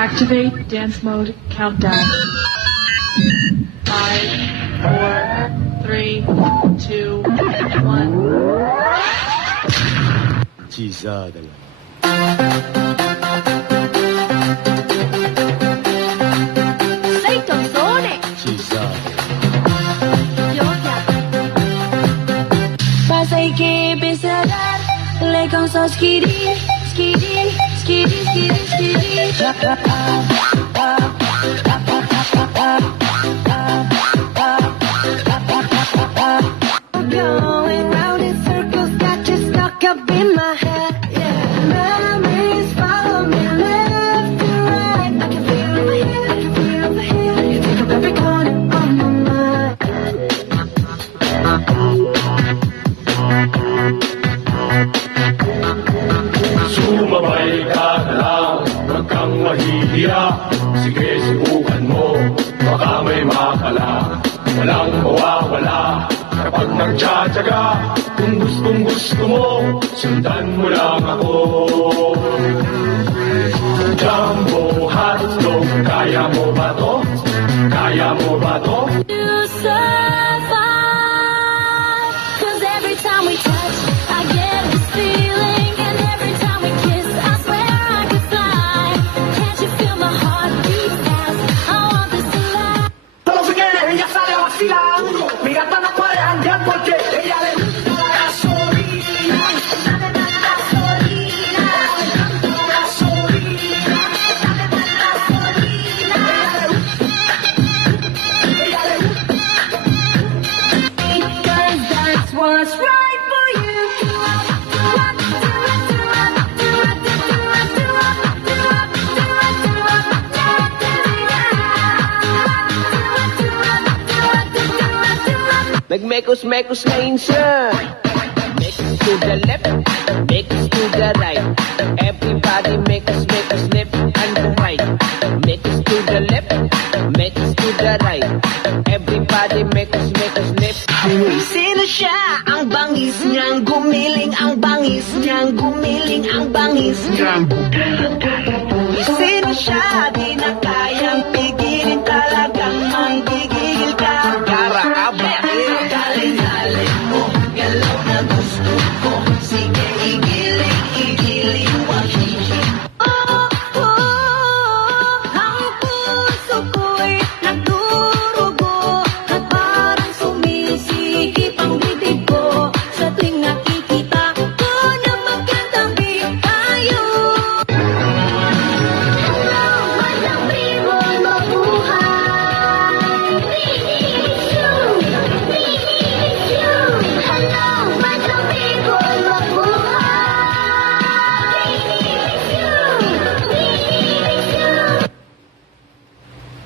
Activate dance mode countdown. 5, 4, 3, 2, 1. Chisada lang. Sei canzone! Chisada. Pasay que besarán, le con so skiri, skiri, skiri, skiri, skiri. Going round in circles, got you stuck up in my head. Yeah, memories follow me left and right. I can feel over here, I can feel over here. You take up every corner of my mind. Sumabay ka na lang, huwag kang mahihiya. Sige, subukan mo, baka may makala. Walang mawawala kapag nagtsatsaga. Kung gusto mo, sundan mo lang ako. Jumbo hotdog, kaya mo ba to? Kaya mo ba to? To survive, 'cause every time we touch, I get this feeling, and every time we kiss, I swear I could fly. Can't you feel my heart beat fast? I want this to last. Solo si quiere, ella sale a vacilar. Mi gata no puede janguear porque ella le gusta la gasolina. Dame la gasolina. Gasolina. Dame la gasolina. Ella le gusta. Because that's what's right for you. Do up, do up, do up, do up, do up, do up, do up, do up, do up, do up, Mag-mekos-mekos na yun siya. Mekos to the left, mekos to the right. Everybody mekos